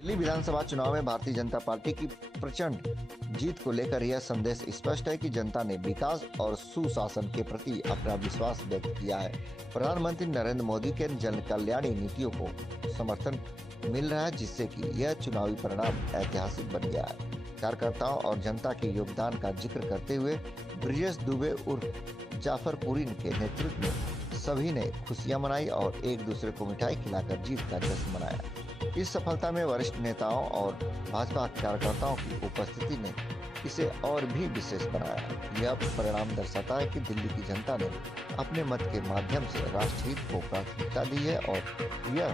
दिल्ली विधानसभा चुनाव में भारतीय जनता पार्टी की प्रचंड जीत को लेकर यह संदेश स्पष्ट है कि जनता ने विकास और सुशासन के प्रति अपना विश्वास व्यक्त किया है। प्रधानमंत्री नरेंद्र मोदी के जन कल्याणी नीतियों को समर्थन मिल रहा है, जिससे कि यह चुनावी परिणाम ऐतिहासिक बन गया है। कार्यकर्ताओं और जनता के योगदान का जिक्र करते हुए ब्रिजेश दुबे उर्फ जाफर पुरी के नेतृत्व में सभी ने खुशियां मनाई और एक दूसरे को मिठाई खिलाकर जीत का जश्न मनाया। इस सफलता में वरिष्ठ नेताओं और भाजपा कार्यकर्ताओं की उपस्थिति ने इसे और भी विशेष बनाया। यह परिणाम दर्शाता है कि दिल्ली की जनता ने अपने मत के माध्यम से राष्ट्रहित को प्राथमिकता दी है और यह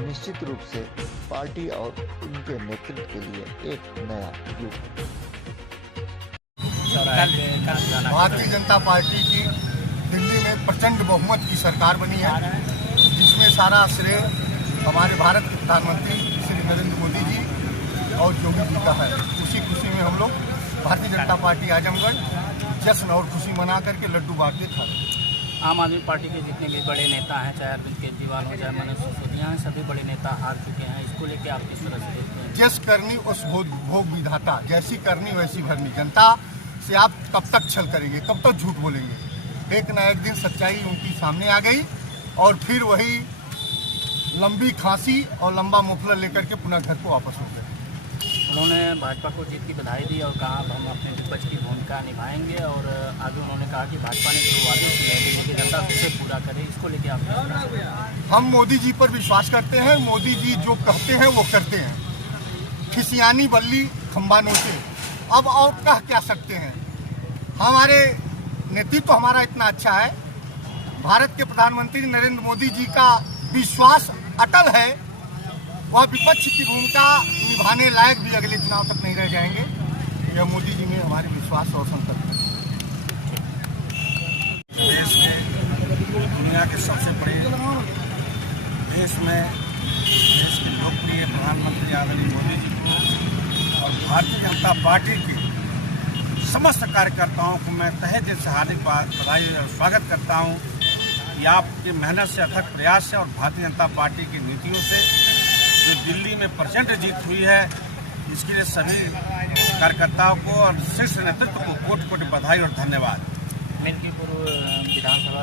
निश्चित रूप से पार्टी और उनके नेतृत्व के लिए एक नया युग है। भारतीय जनता पार्टी की दिल्ली में प्रचंड बहुमत की सरकार बनी है, जिसमें सारा श्रेय हमारे भारत के प्रधानमंत्री श्री नरेंद्र मोदी जी और योगी जी का है। उसी खुशी में हम लोग भारतीय जनता पार्टी आजमगढ़ जश्न और खुशी मना करके लड्डू बांटते था। आम आदमी पार्टी के जितने भी बड़े नेता हैं, चाहे अरविंद केजरीवाल हो, चाहे मनोज सिसोदिया हैं, सभी बड़े नेता हार चुके हैं। इसको लेकर आप किस तरह से देखते हैं? जैस करनी उस भोग विधाता, जैसी करनी वैसी भरनी। जनता से आप कब तक छल करेंगे, कब तक झूठ बोलेंगे? एक न एक दिन सच्चाई उनकी सामने आ गई और फिर वही लंबी खांसी और लंबा मुफलर लेकर के पुनः घर को वापस हो गए। उन्होंने भाजपा को जीत की बधाई दी और कहा हम अपने विपक्ष की भूमिका निभाएंगे, और आगे उन्होंने कहा कि भाजपा ने जो वादे किए हैं दिल्ली की जनता उसे पूरा करे। इसको लेकर आप? हम मोदी जी पर विश्वास करते हैं। मोदी जी जो कहते हैं वो करते हैं। खिसियानी बल्ली खंबा नोचे, अब और कह क्या सकते हैं? हमारे नेतृत्व हमारा इतना अच्छा है, भारत के प्रधानमंत्री नरेंद्र मोदी जी का विश्वास अटल है, वह विपक्ष की भूमिका निभाने लायक भी अगले चुनाव तक नहीं रह जाएंगे। यह मोदी जी में हमारे विश्वास और संकल्प है। देश में दुनिया के सबसे बड़े देश के लोकप्रिय प्रधानमंत्री आदरणीय मोदी जी और भारतीय जनता पार्टी के समस्त कार्यकर्ताओं को मैं तहे दिल से हार्दिक बधाई और स्वागत करता हूं कि आपकी मेहनत से, अथक प्रयास से और भारतीय जनता पार्टी की नीतियों से जो दिल्ली में प्रचंड जीत हुई है, इसके लिए सभी कार्यकर्ताओं को और शीर्ष नेतृत्व को कोटि कोटि बधाई और धन्यवाद। मिल्कीपुर विधानसभा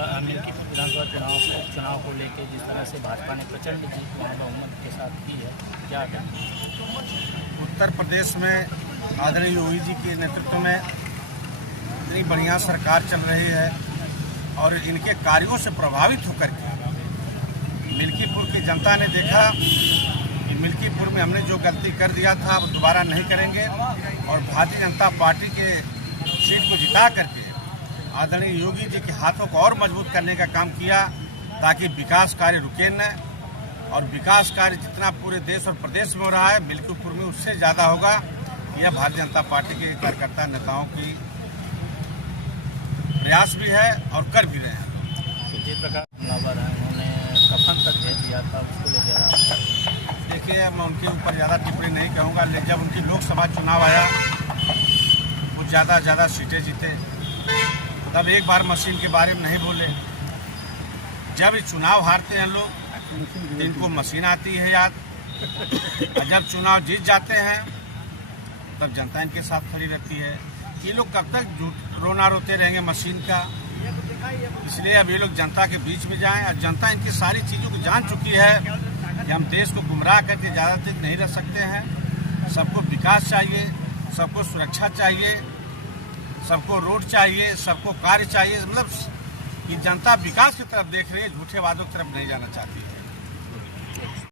चुनाव को लेकर जिस तरह से भाजपा ने प्रचंड जीत वहाँ बहुमत के साथ की है, क्या कहें? उत्तर प्रदेश में आदरणीय योगी जी के नेतृत्व में इतनी बढ़िया सरकार चल रही है और इनके कार्यों से प्रभावित होकर के मिल्कीपुर की जनता ने देखा कि मिल्कीपुर में हमने जो गलती कर दिया था वो दोबारा नहीं करेंगे और भारतीय जनता पार्टी के सीट को जिता करके आदरणीय योगी जी के हाथों को और मजबूत करने का काम किया, ताकि विकास कार्य रुके न, और विकास कार्य जितना पूरे देश और प्रदेश में हो रहा है मिल्कीपुर में उससे ज़्यादा होगा। यह भारतीय जनता पार्टी के कार्यकर्ता नेताओं की प्रयास भी है और कर भी रहे हैं। तो जिस प्रकार हमलावर हैं उन्होंने कफन तक भेज दिया था, उसको लेकर देखिए, मैं उनके ऊपर ज़्यादा टिप्पणी नहीं कहूँगा, लेकिन जब उनकी लोकसभा चुनाव आया वो ज़्यादा सीटें जीते, तब एक बार मशीन के बारे में नहीं बोले। जब चुनाव हारते हैं लोग तो इनको मशीन आती है याद, और जब चुनाव जीत जाते हैं तब जनता इनके साथ खड़ी रहती है। ये लोग कब तक रोना रोते रहेंगे मशीन का? इसलिए अब ये लोग जनता के बीच में जाएं, और जनता इनकी सारी चीज़ों को जान चुकी है कि हम देश को गुमराह करके ज़्यादा देर नहीं रह सकते हैं। सबको विकास चाहिए, सबको सुरक्षा चाहिए, सबको रोड चाहिए, सबको कार्य चाहिए। मतलब कि जनता विकास की तरफ देख रही है, झूठे वादों की तरफ नहीं जाना चाहती है।